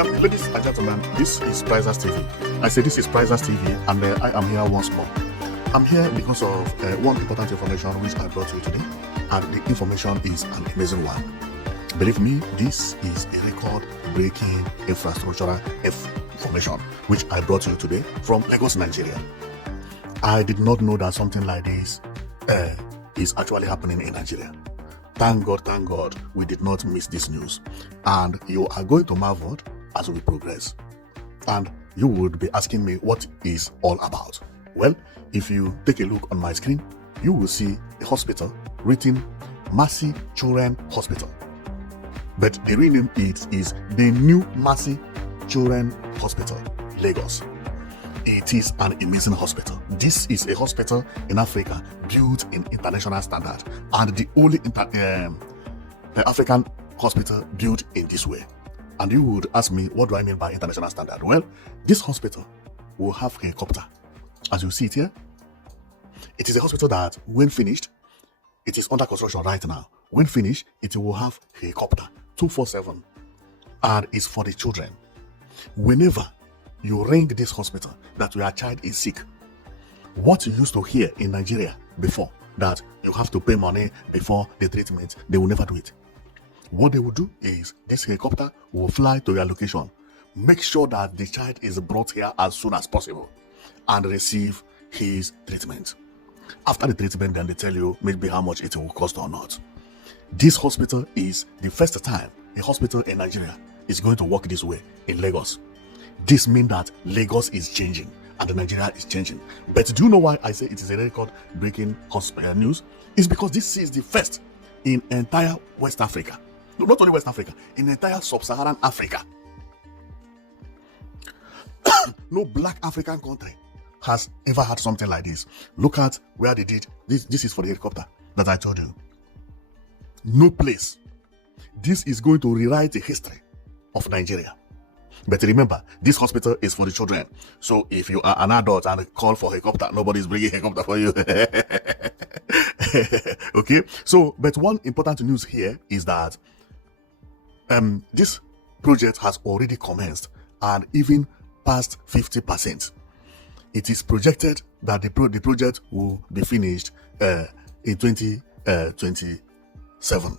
Ladies and gentlemen, this is Prizers TV. I say this is Prizers TV, and I am here once more. I'm here because of one important information which I brought you today, and the information is an amazing one. Believe me, this is a record-breaking infrastructural information which I brought you today from Lagos, Nigeria. I did not know that something like this is actually happening in Nigeria. Thank God, we did not miss this news. And you are going to marvel as we progress. And you would be asking me what is all about. Well, if you take a look on my screen, you will see a hospital written Massey Children Hospital. But the real name is the New Massey Children Hospital, Lagos. It is an amazing hospital. This is a hospital in Africa built in international standard, and the only African hospital built in this way. And you would ask me, what do I mean by international standard? Well, this hospital will have a helicopter. As you see it here, it is a hospital that, when finished, it is under construction right now. When finished, it will have a helicopter 24/7, and it's for the children. Whenever you ring this hospital that your child is sick, what you used to hear in Nigeria before, that you have to pay money before the treatment, they will never do it. What they will do is this helicopter will fly to your location, make sure that the child is brought here as soon as possible and receive his treatment. After the treatment, then they tell you maybe how much it will cost or not. This hospital is the first time a hospital in Nigeria is going to work this way in Lagos. This means that Lagos is changing and Nigeria is changing. But do you know why I say it is a record-breaking news? It's because this is the first in entire West Africa. No, not only West Africa, in entire sub-Saharan Africa. No black African country has ever had something like this. Look at where they did this. This is for the helicopter that I told you. No place. This is going to rewrite the history of Nigeria. But remember, this hospital is for the children. So if you are an adult and call for helicopter, nobody's bringing helicopter for you. Okay. So, but one important news here is that this project has already commenced and even past 50%. It is projected that the project will be finished in 2027.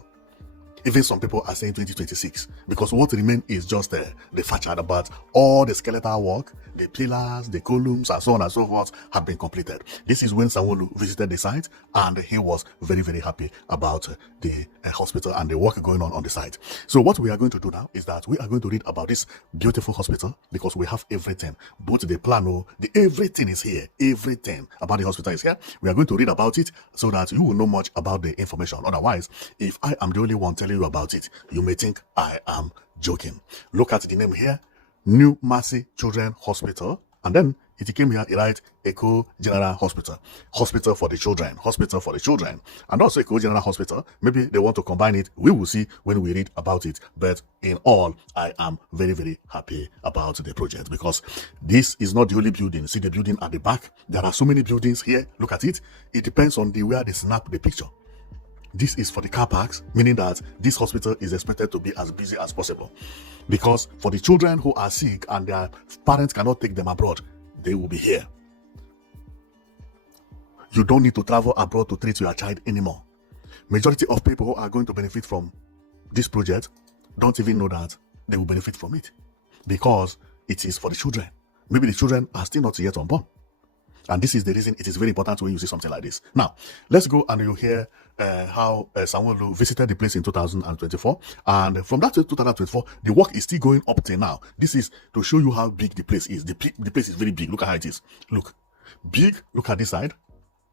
Even some people are saying 2026, because what remains is just the facade, but all the skeletal work, the pillars, the columns, and so on and so forth have been completed. This is when Sanwo-Olu visited the site, and he was very, very happy about the hospital and the work going on the site. So what we are going to do now is that we are going to read about this beautiful hospital, because we have everything, both the plano, everything is here, everything about the hospital is here. We are going to read about it so that you will know much about the information. Otherwise, if I am the only one telling you about it, you may think I am joking. Look at the name here, New Massey Children Hospital, and then it came here, it writes Eco General Hospital, hospital for the children, and also Eco General Hospital. Maybe they want to combine it. We will see when we read about it. But in all, I am very, very happy about the project, because this is not the only building. See the building at the back. There are so many buildings here. Look at it. It depends on where they snap the picture. This is for the car parks, meaning that this hospital is expected to be as busy as possible. Because for the children who are sick and their parents cannot take them abroad, they will be here. You don't need to travel abroad to treat your child anymore. Majority of people who are going to benefit from this project don't even know that they will benefit from it, because it is for the children. Maybe the children are still not yet unborn. And this is the reason it is very important when you see something like this. Now, let's go and you hear how Sanwo-Olu visited the place in 2024. And from that to 2024, the work is still going up till now. This is to show you how big the place is. The place is very big. Look at how it is. Look. Big. Look at this side.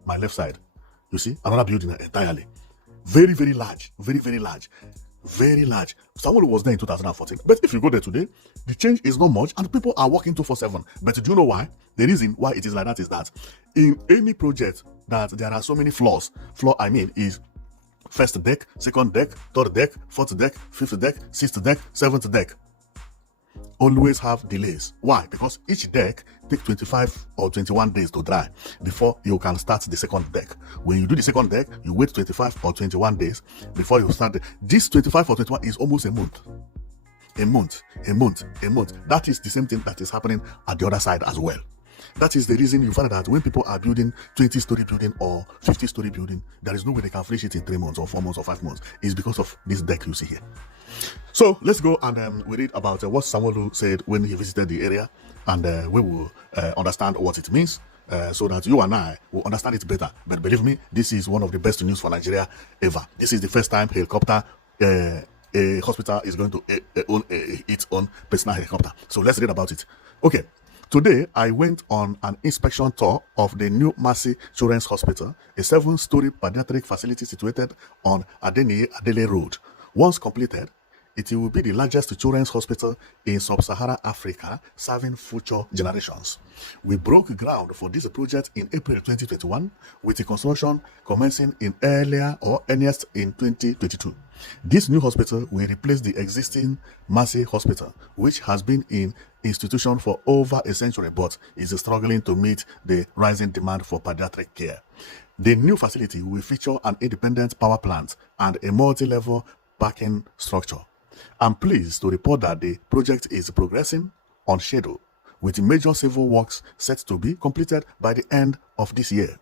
My left side. You see? Another building entirely. Very, very large. Very, very large. Very large. Sanwo-Olu was there in 2014. But if you go there today, the change is not much and people are working 24/7. But do you know why? The reason why it is like that is that in any project that there are so many floors, is first deck, second deck, third deck, fourth deck, fifth deck, sixth deck, seventh deck. Always have delays. Why? Because each deck takes 25 or 21 days to dry before you can start the second deck. When you do the second deck, you wait 25 or 21 days before you start. This 25 or 21 is almost a month. a month, a month, a month. That is the same thing that is happening at the other side as well. That is the reason you find that when people are building 20-story building or 50-story building, there is no way they can finish it in 3 months or 4 months or 5 months. It's because of this deck you see here. So let's go and we read about what Samuel said when he visited the area, and we will understand what it means. So that you and I will understand it better. But believe me, this is one of the best news for Nigeria ever. This is the first time helicopter, a hospital is going to own its own personal helicopter. So let's read about it. Okay, today I went on an inspection tour of the new Massey Children's Hospital, a 7-story pediatric facility situated on Adele Road. Once completed, it will be the largest children's hospital in sub-Saharan Africa, serving future generations. We broke ground for this project in April 2021, with the construction commencing in earliest in 2022. This new hospital will replace the existing Massey Hospital, which has been in institution for over a century but is struggling to meet the rising demand for pediatric care. The new facility will feature an independent power plant and a multi-level parking structure. I'm pleased to report that the project is progressing on schedule, with major civil works set to be completed by the end of this year.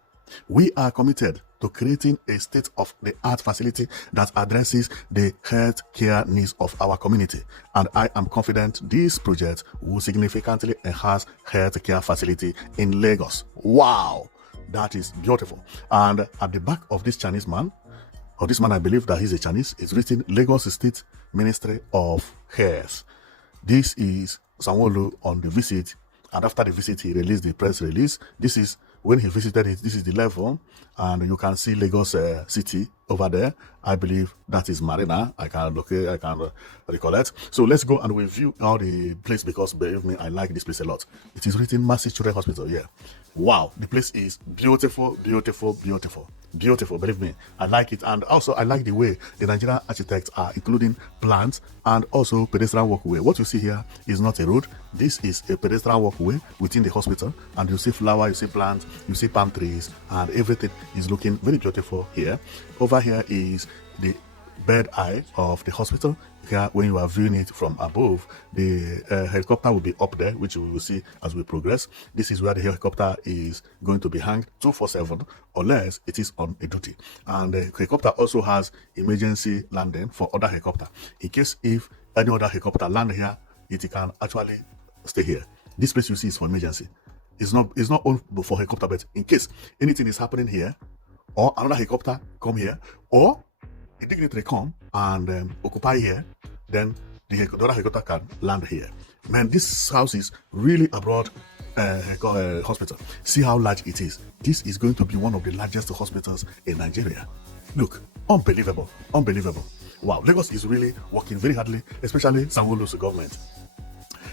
We are committed to creating a state-of-the-art facility that addresses the health care needs of our community, and I am confident this project will significantly enhance health care facility in Lagos. Wow, that is beautiful. And at the back of this Chinese man, or this man, I believe that he's a Chinese, is written Lagos State Ministry of Health. This is Sanwo-Olu on the visit, and after the visit, he released the press release. This is when he visited it. This is the level, and you can see Lagos City over there. I believe that is Marina. I can recollect. So let's go and review all the place, because believe me, I like this place a lot. It is written Massey Children's Hospital. Yeah, wow, the place is beautiful, beautiful, beautiful, beautiful. Believe me, I like it, and also I like the way the Nigerian architects are including plants and also pedestrian walkway. What you see here is not a road. This is a pedestrian walkway within the hospital, and you see flower, you see plants, you see palm trees, and everything is looking very beautiful here. Over here is the bird eye of the hospital. Here, when you are viewing it from above, the helicopter will be up there, which we will see as we progress. This is where the helicopter is going to be hanged 24/7, unless it is on a duty. And the helicopter also has emergency landing for other helicopter. In case if any other helicopter land here, it can actually stay here. This place you see is for emergency. It's not only for helicopter, but in case anything is happening here, or another helicopter come here, or a dignitary come and occupy here, then the other helicopter can land here. Man, this house is really a broad hospital. See how large it is. This is going to be one of the largest hospitals in Nigeria. Look, unbelievable, unbelievable. Wow, Lagos is really working very hardly, especially Sanwo-Olu's government.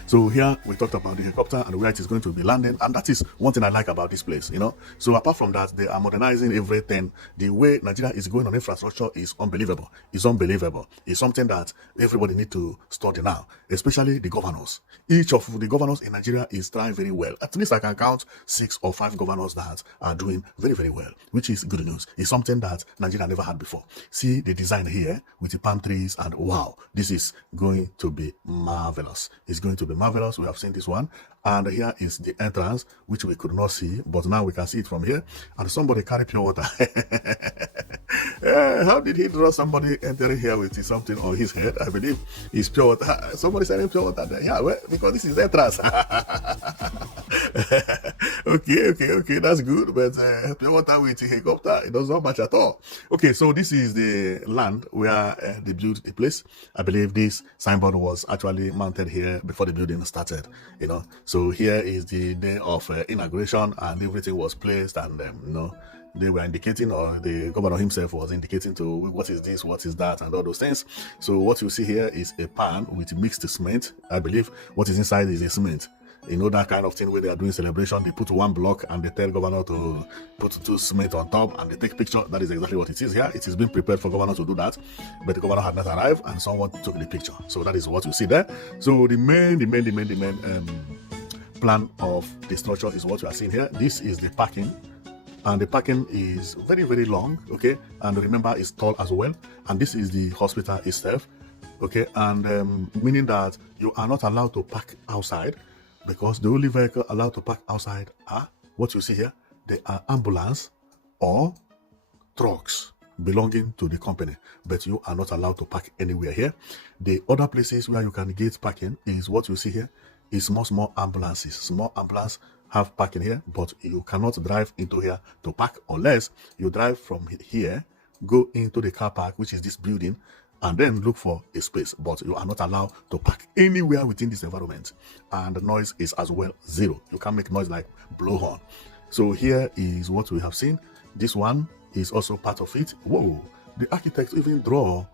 So here we talked about the helicopter and where it is going to be landing, and that is one thing I like about this place, you know. So apart from that, they are modernizing everything. The way Nigeria is going on infrastructure is unbelievable. It's unbelievable. It's something that everybody need to study now, especially the governors. Each of the governors in Nigeria is trying very well. At least I can count 6 or 5 governors that are doing very, very well, which is good news. It's something that Nigeria never had before. See the design here with the palm trees, and wow, this is going to be marvelous. It's going to be marvelous. We have seen this one, and here is the entrance, which we could not see, but now we can see it from here. And somebody carry pure water. How did he draw somebody entering here with something on his head? I believe it's pure water. Somebody selling pure water there. Yeah, well, because this is the entrance. Okay, that's good, but pure water with a helicopter, it does not match at all. Okay, so this is the land where they built the place. I believe this signboard was actually mounted here before the building started, you know. So here is the day of inauguration, and everything was placed, and you know, they were indicating, or the governor himself was indicating to what is this, what is that, and all those things. So what you see here is a pan with mixed cement. I believe what is inside is a cement. You know, that kind of thing where they are doing celebration, they put one block and they tell governor to put 2 cement on top and they take picture. That is exactly what it is here. It is being prepared for governor to do that, but the governor had not arrived and someone took the picture. So that is what you see there. So the main plan of the structure is what you are seeing here. This is the parking, and the parking is very, very long, okay, and remember it's tall as well. And this is the hospital itself. Okay, and meaning that you are not allowed to park outside, because the only vehicle allowed to park outside are what you see here. They are ambulance or trucks belonging to the company, but you are not allowed to park anywhere here. The other places where you can get parking is what you see here is small ambulances. Small ambulance have parking here, but you cannot drive into here to park unless you drive from here, go into the car park, which is this building, and then look for a space. But you are not allowed to park anywhere within this environment, and the noise is as well zero. You can't make noise like blow horn. So here is what we have seen. This one is also part of it. Whoa, the architect even draw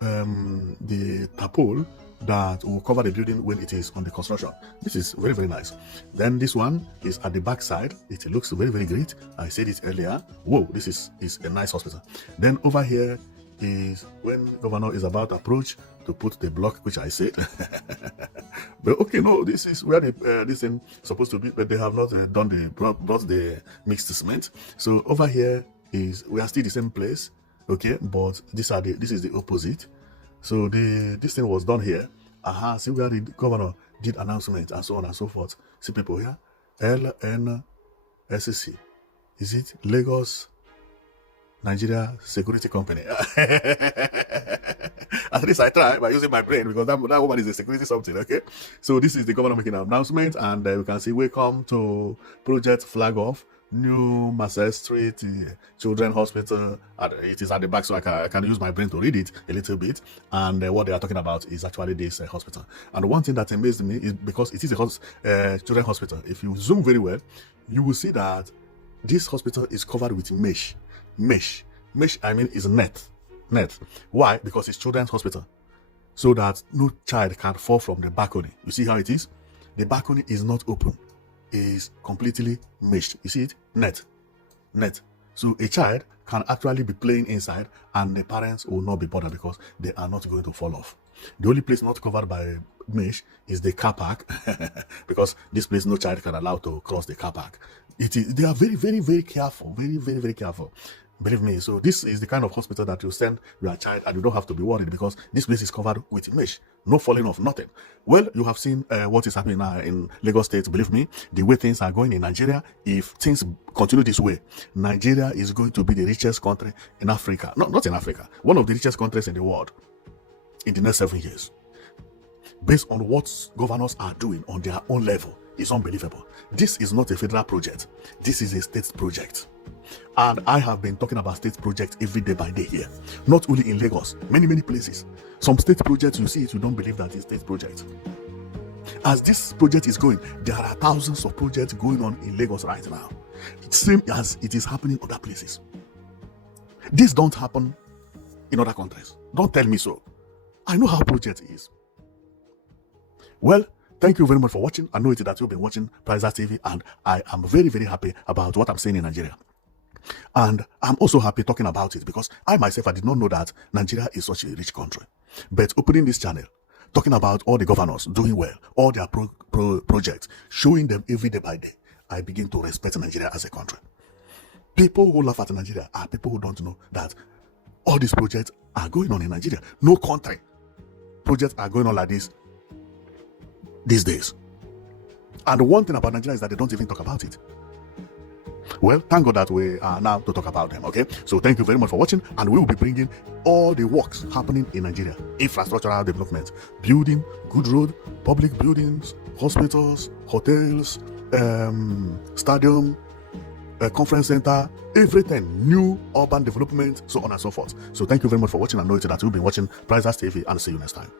the tarpaulin that will cover the building when it is on the construction. This is very, very nice. Then this one is at the back side. It looks very, very great. I said it earlier. Whoa, this is a nice hospital. Then over here is when governor is about to approach to put the block, which I said. But okay, no, this is where this thing supposed to be, but they have not brought the mixed cement. So over here is, we are still the same place, okay, but this is the opposite. So this thing was done here. See where the governor did announcement and so on and so forth. See people here, LNSC. Is it Lagos Nigeria Security Company? At least I try by using my brain, because that woman is a security something. Okay, so this is the governor making an announcement, and you can see welcome to project flag off new Massey Street Children Hospital. It is at the back, so I can use my brain to read it a little bit. And what they are talking about is actually this hospital. And one thing that amazed me is because it is a children hospital. If you zoom very well, you will see that this hospital is covered with mesh. I mean is net. Why? Because it's children's hospital, so that no child can fall from the balcony. You see how it is? The balcony is not open, is completely meshed. You see it? Net. So a child can actually be playing inside, and the parents will not be bothered because they are not going to fall off. The only place not covered by mesh is the car park, because this place no child can allow to cross the car park. They are very, very, very careful, very, very, very careful. Believe me. So this is the kind of hospital that you send your child, and you don't have to be worried because this place is covered with mesh, no falling off, nothing. Well, you have seen what is happening now in Lagos State. Believe me, the way things are going in Nigeria, if things continue this way, Nigeria is going to be the richest country in Africa. No, not in Africa, one of the richest countries in the world in the next 7 years. Based on what governors are doing on their own level, is unbelievable. This is not a federal project. This is a state project. And I have been talking about state projects every day by day here. Not only in Lagos, many places. Some state projects, you see it, you don't believe that it's state project. As this project is going, there are thousands of projects going on in Lagos right now. It's same as it is happening in other places. This don't happen in other countries. Don't tell me so. I know how project is. Well, thank you very much for watching. I know it that you've been watching Pricer TV, and I am very, very happy about what I'm saying in Nigeria. And I'm also happy talking about it because I myself, I did not know that Nigeria is such a rich country. But opening this channel, talking about all the governors doing well, all their projects, showing them every day by day, I begin to respect Nigeria as a country. People who laugh at Nigeria are people who don't know that all these projects are going on in Nigeria. No country projects are going on like this these days. And the one thing about Nigeria is that they don't even talk about it. Well, thank God that we are now to talk about them, okay? So thank you very much for watching, and we will be bringing all the works happening in Nigeria. Infrastructural development, building, good road, public buildings, hospitals, hotels, stadium, conference center, everything, new urban development, so on and so forth. So thank you very much for watching. I know that you've been watching Pricer TV, and see you next time.